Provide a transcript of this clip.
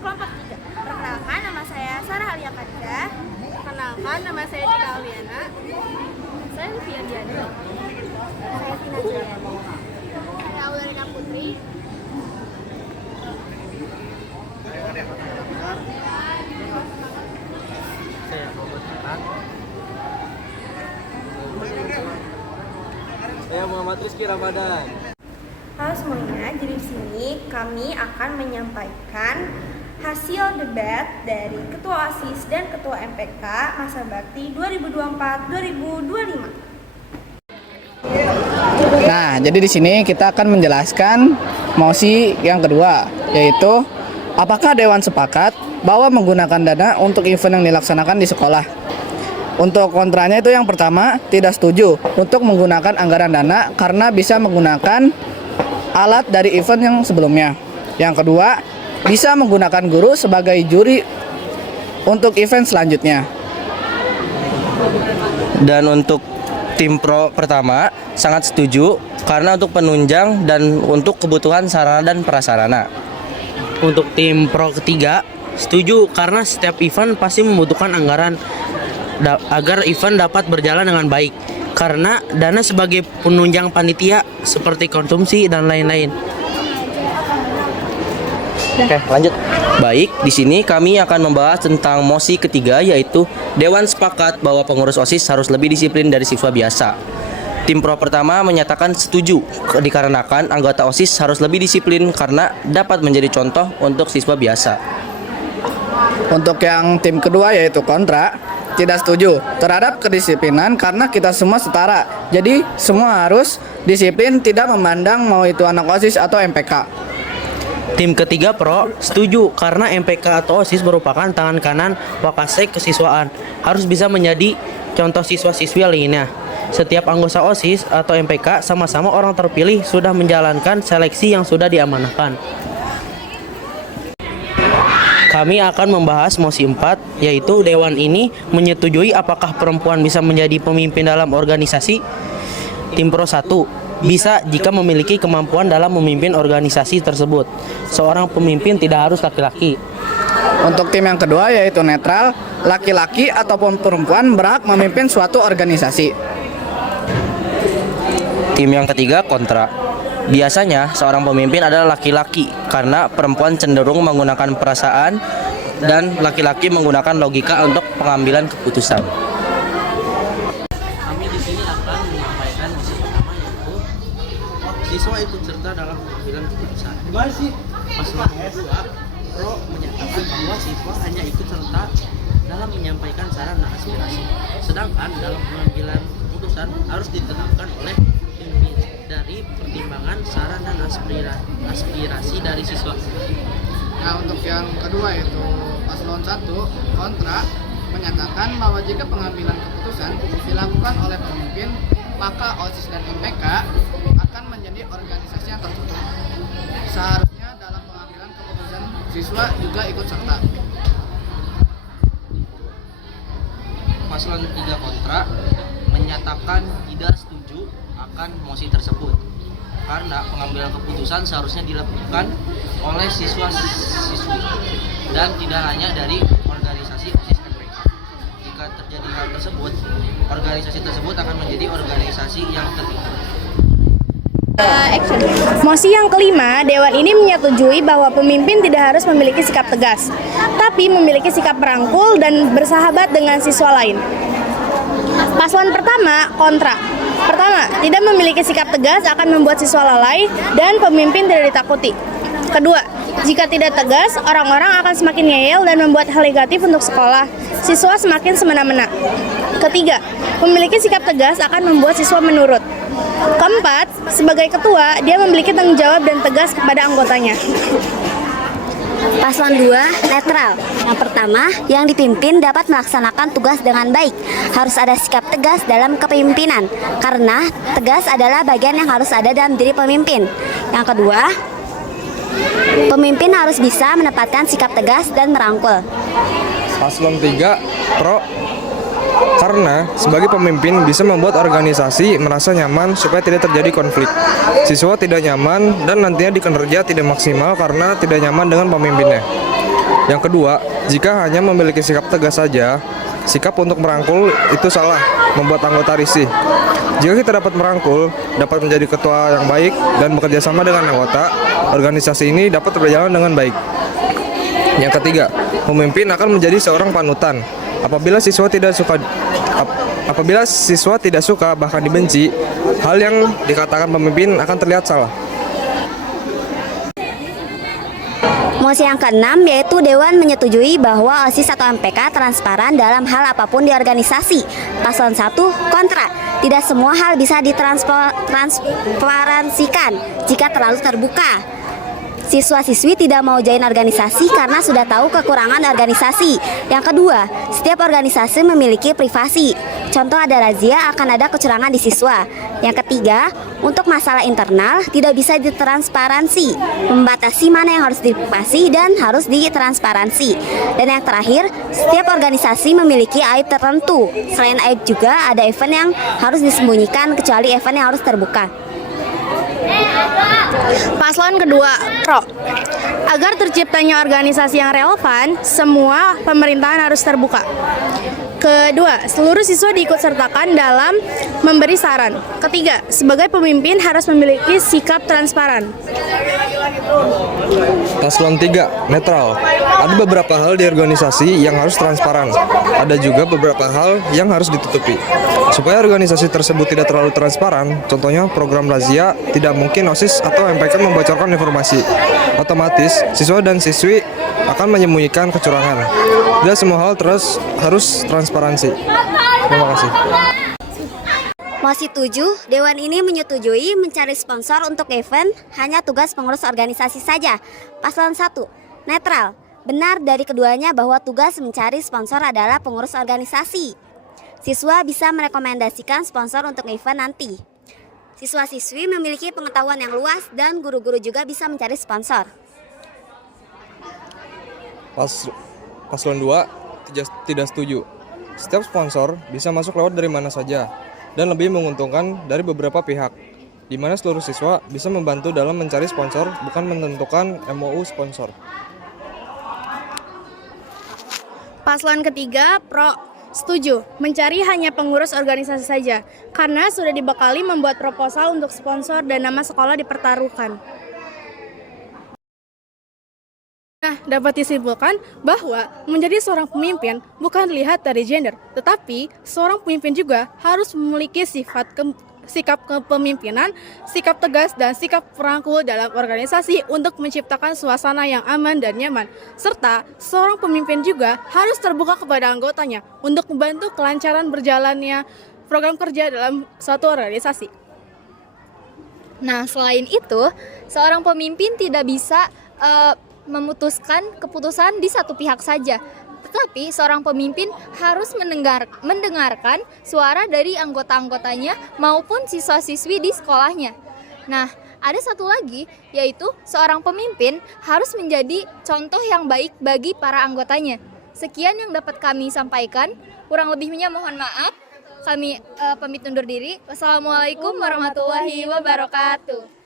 Kelompok 3. Perkenalkan, nama saya Sarah Alia Kadja. Perkenalkan, nama saya Dika Alviana. Saya Livia Diana. Saya Tina Jayani. Saya Aularina Putri. Saya Robert Hanan. Saya Muhammad Rizky Ramadan. Halo semuanya, jadi di sini kami akan menyampaikan hasil debat dari Ketua OSIS dan Ketua MPK masa bakti 2024-2025. Nah, jadi di sini kita akan menjelaskan mosi yang kedua, yaitu apakah Dewan sepakat bahwa menggunakan dana untuk event yang dilaksanakan di sekolah. Untuk kontranya itu yang pertama, tidak setuju untuk menggunakan anggaran dana karena bisa menggunakan alat dari event yang sebelumnya. Yang kedua, bisa menggunakan guru sebagai juri untuk event selanjutnya. Dan untuk tim pro pertama sangat setuju karena untuk penunjang dan untuk kebutuhan sarana dan prasarana. Untuk tim pro ketiga setuju karena setiap event pasti membutuhkan anggaran agar event dapat berjalan dengan baik. Karena dana sebagai penunjang panitia seperti konsumsi dan lain-lain. Oke, lanjut. Baik, di sini kami akan membahas tentang mosi ketiga, yaitu Dewan sepakat bahwa pengurus OSIS harus lebih disiplin dari siswa biasa. Tim pro pertama menyatakan setuju dikarenakan anggota OSIS harus lebih disiplin karena dapat menjadi contoh untuk siswa biasa. Untuk yang tim kedua yaitu kontra, tidak setuju terhadap kedisiplinan karena kita semua setara. Jadi semua harus disiplin, tidak memandang mau itu anak OSIS atau MPK. Tim ketiga pro setuju karena MPK atau OSIS merupakan tangan kanan Wakasek kesiswaan, harus bisa menjadi contoh siswa-siswi lainnya. Setiap anggota OSIS atau MPK sama-sama orang terpilih sudah menjalankan seleksi yang sudah diamanahkan. Kami akan membahas mosi 4, yaitu Dewan ini menyetujui apakah perempuan bisa menjadi pemimpin dalam organisasi. Tim pro 1, bisa jika memiliki kemampuan dalam memimpin organisasi tersebut. Seorang pemimpin tidak harus laki-laki. Untuk tim yang kedua yaitu netral, laki-laki ataupun perempuan berhak memimpin suatu organisasi. Tim yang ketiga kontra. Biasanya seorang pemimpin adalah laki-laki karena perempuan cenderung menggunakan perasaan dan laki-laki menggunakan logika untuk pengambilan keputusan. Kami di sini akan menyampaikan mosi pertama, yaitu siswa ikut serta dalam pengambilan keputusan. Paslon 2 pro menyatakan bahwa siswa hanya ikut serta dalam menyampaikan saran dan aspirasi, sedangkan dalam pengambilan keputusan harus ditetapkan oleh pemimpin dari pertimbangan saran dan aspirasi dari siswa. Nah, untuk yang kedua yaitu paslon 1 kontra menyatakan bahwa jika pengambilan keputusan dilakukan oleh pemimpin, maka OSIS dan MPK akan menjadi organisasi yang tertutup. Seharusnya dalam pengambilan keputusan siswa juga ikut serta. Paslon 3 kontra menyatakan tidak setuju akan mosi tersebut karena pengambilan keputusan seharusnya dilakukan oleh siswa-siswi dan tidak hanya dari organisasi OSIS MPK. Jika terjadi hal tersebut, organisasi tersebut akan menjadi organisasi yang tertutup. Mosi yang kelima, Dewan ini menyetujui bahwa pemimpin tidak harus memiliki sikap tegas, tapi memiliki sikap merangkul dan bersahabat dengan siswa lain. Paslon pertama kontra. Pertama, tidak memiliki sikap tegas akan membuat siswa lalai dan pemimpin tidak ditakuti. Kedua, jika tidak tegas, orang-orang akan semakin ngeyel dan membuat hal negatif untuk sekolah. Siswa semakin semena-mena. Ketiga, memiliki sikap tegas akan membuat siswa menurut. Keempat, sebagai ketua, dia memiliki tanggung jawab dan tegas kepada anggotanya. Paslon 2 netral. Yang pertama, yang dipimpin dapat melaksanakan tugas dengan baik. Harus ada sikap tegas dalam kepemimpinan, karena tegas adalah bagian yang harus ada dalam diri pemimpin. Yang kedua, pemimpin harus bisa menempatkan sikap tegas dan merangkul. Paslon 3 pro karena sebagai pemimpin bisa membuat organisasi merasa nyaman supaya tidak terjadi konflik. Siswa tidak nyaman dan nantinya di kinerja tidak maksimal karena tidak nyaman dengan pemimpinnya. Yang kedua, jika hanya memiliki sikap tegas saja, sikap untuk merangkul itu salah, membuat anggota risih. Jika kita dapat merangkul, dapat menjadi ketua yang baik, dan bekerja sama dengan anggota, organisasi ini dapat berjalan dengan baik. Yang ketiga, pemimpin akan menjadi seorang panutan. Apabila siswa tidak suka bahkan dibenci, hal yang dikatakan pemimpin akan terlihat salah. Mosi yang keenam yaitu Dewan menyetujui bahwa OSIS atau MPK transparan dalam hal apapun di organisasi. Paslon 1 kontra. Tidak semua hal bisa ditransparansikan jika terlalu terbuka. Siswa-siswi tidak mau join organisasi karena sudah tahu kekurangan organisasi. Yang kedua, setiap organisasi memiliki privasi. Contoh ada razia akan ada kecurangan di siswa. Yang ketiga, untuk masalah internal tidak bisa ditransparansi, membatasi mana yang harus dipublikasi dan harus ditransparansi. Dan yang terakhir, setiap organisasi memiliki aib tertentu. Selain aib juga ada event yang harus disembunyikan kecuali event yang harus terbuka. Paslon kedua, pro. Agar terciptanya organisasi yang relevan, semua pemerintahan harus terbuka. Kedua, seluruh siswa diikutsertakan dalam memberi saran. Ketiga, sebagai pemimpin harus memiliki sikap transparan. Paslon 3, netral. Ada beberapa hal di organisasi yang harus transparan. Ada juga beberapa hal yang harus ditutupi. Supaya organisasi tersebut tidak terlalu transparan, contohnya program razia, tidak mungkin OSIS atau MPK membocorkan informasi. Otomatis, siswa dan siswi akan menyembunyikan kecurangan. Tidak semua hal harus transparansi. Terima kasih. Mosi 7, Dewan ini menyetujui mencari sponsor untuk event hanya tugas pengurus organisasi saja. Paslon 1, netral. Benar dari keduanya bahwa tugas mencari sponsor adalah pengurus organisasi. Siswa bisa merekomendasikan sponsor untuk event nanti. Siswa-siswi memiliki pengetahuan yang luas dan guru-guru juga bisa mencari sponsor. Paslon 2 tidak setuju. Setiap sponsor bisa masuk lewat dari mana saja dan lebih menguntungkan dari beberapa pihak, di mana seluruh siswa bisa membantu dalam mencari sponsor, bukan menentukan MOU sponsor. Paslon ketiga, pro. Setuju, mencari hanya pengurus organisasi saja, karena sudah dibekali membuat proposal untuk sponsor dan nama sekolah dipertaruhkan. Nah, dapat disimpulkan bahwa menjadi seorang pemimpin bukan dilihat dari gender, tetapi seorang pemimpin juga harus memiliki sikap kepemimpinan, sikap tegas, dan sikap perangkul dalam organisasi untuk menciptakan suasana yang aman dan nyaman. Serta, seorang pemimpin juga harus terbuka kepada anggotanya untuk membantu kelancaran berjalannya program kerja dalam suatu organisasi. Nah, selain itu, seorang pemimpin tidak bisa memutuskan keputusan di satu pihak saja. Tetapi seorang pemimpin harus mendengarkan suara dari anggota-anggotanya maupun siswa-siswi di sekolahnya. Nah, ada satu lagi, yaitu seorang pemimpin harus menjadi contoh yang baik bagi para anggotanya. Sekian yang dapat kami sampaikan, kurang lebihnya mohon maaf. Kami pamit undur diri. Wassalamualaikum warahmatullahi wabarakatuh.